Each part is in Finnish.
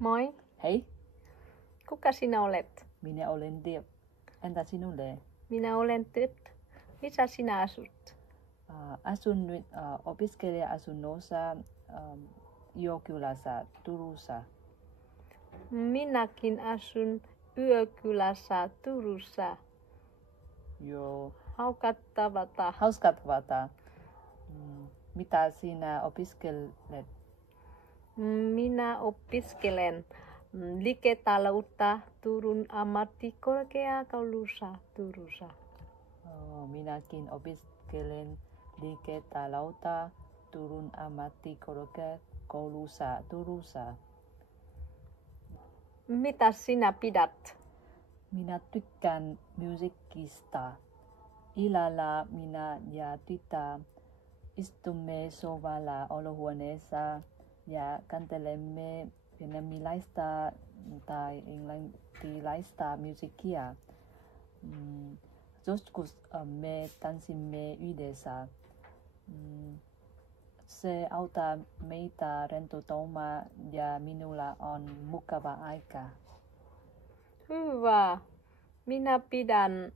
Moi. Hei, Kuka sinä olet? minä olen Deb. Entä sinulle? Minä olen Tyt. Missä sinä asut? Asun nyt opiskelija-asunnossa Yökylässä Turussa. Minäkin asun Yökylässä Turussa. Joo. Hauska tavata. Mitä sinä opiskelet? Minä opiskelen liiketaloutta Turun ammattikorkeakoulussa Turussa. Minäkin opiskelen liiketaloutta Turun ammattikorkeakoulussa Turussa. Mitä sinä pidät? Minä tykkään musiikista. Illalla minä ja tytär istumme sovalla olohuoneessa ja kantelemme vietnamilaista tai englantilaista musiikkia. Joskus me tanssimme yhdessä. Se auttaa meitä rentoutumaan ja minulla on mukava aika. Hyvä. Minä pidän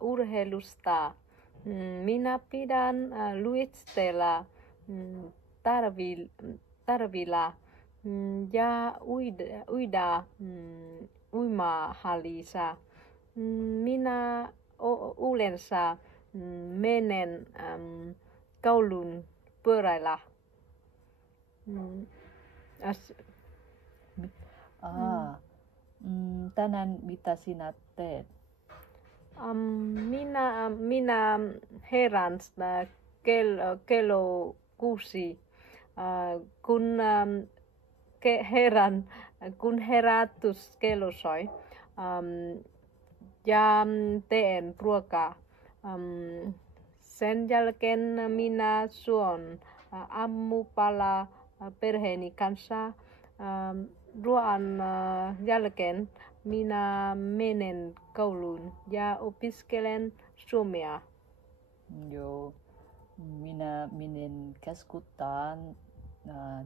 urheilusta. Minä pidän luistella tarvilla ja uida uimahallissa. Minä yleensä menen koulun pyörällä. Tänään mitä sinä teet? Minä herään kello 6, kun herätyskello soi. Ja teen ruokaa. Sen jälkeen minä syön aamupalaa perheeni kanssa. Ruoan jälkeen minä menen kouluun ja opiskelen suomea. Joo, minä menen keskustaan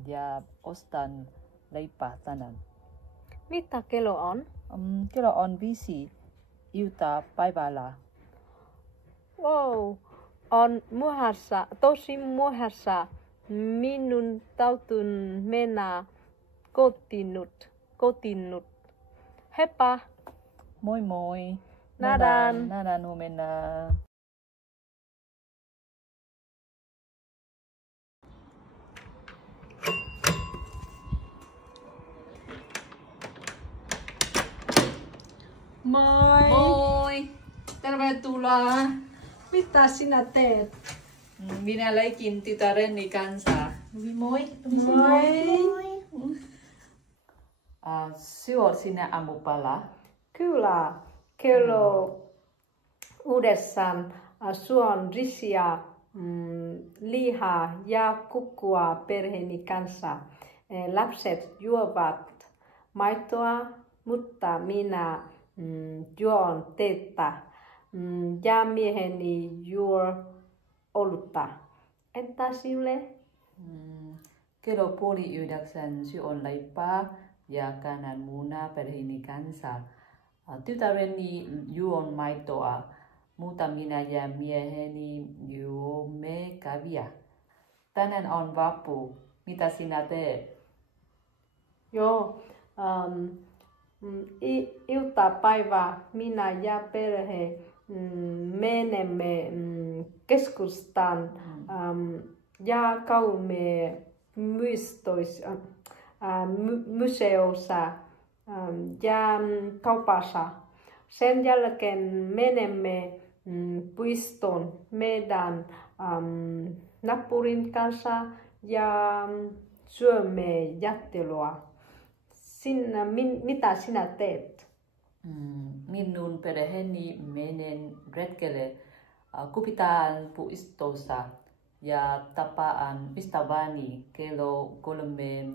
ja ostan leipää tänään. Mitä kello on? Kello on 5 iltapäivällä. Wow, on myöhässä, tosi myöhässä. Minun täytyy mennä kotiin nyt. Heippa! Moi moi! Nähdään huomenna! Moi! Moi! Tervetuloa! Mitä sinä teet? Minä leikin tytäreni kanssa. Moi! Moi! Syö sinä aamupalaa? Kyllä, kello 9 syön risiä, lihaa ja kukkua perheeni kanssa. Lapset juovat maitoa, mutta minä juon teetä ja mieheni juo olutta. Entä sinulle? Kello 8:30 syön leipää ja kananmunaa perheeni kanssa. Tytäreni juon maitoa, mutta minä ja mieheni juomme kahvia. Tänään on vappu. Mitä sinä teet? Joo, iltapäivä minä ja perhe menemme keskustaan ja käymme museossa ja kaupassa. Sen jälkeen menemme puistoon meidän naapurin kanssa ja syömme jattelua. Mitä sinä teet? Minun perheeni menen retkelle Kupitaan puistossa ja tapaan ystäväni kello 3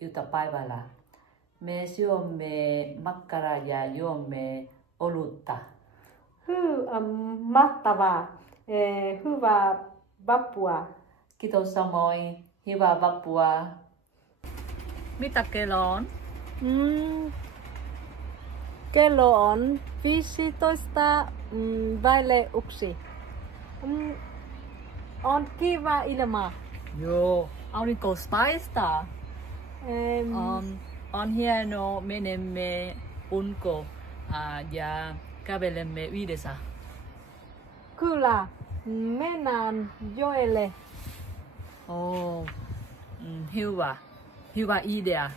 iltapäivällä. Me syömme makkaraa ja juomme olutta. Mahtavaa! Hyvää vappua! Kiitos samoin. Hyvää vappua. Mitä kello on? Kello on 15 vaille 1. On kiva ilma. Joo, aurinkoista. Ähm, On hieno, menemme unko ja kävelemme yhdessä. Kyllä, mennään joelle. Hyvä idea.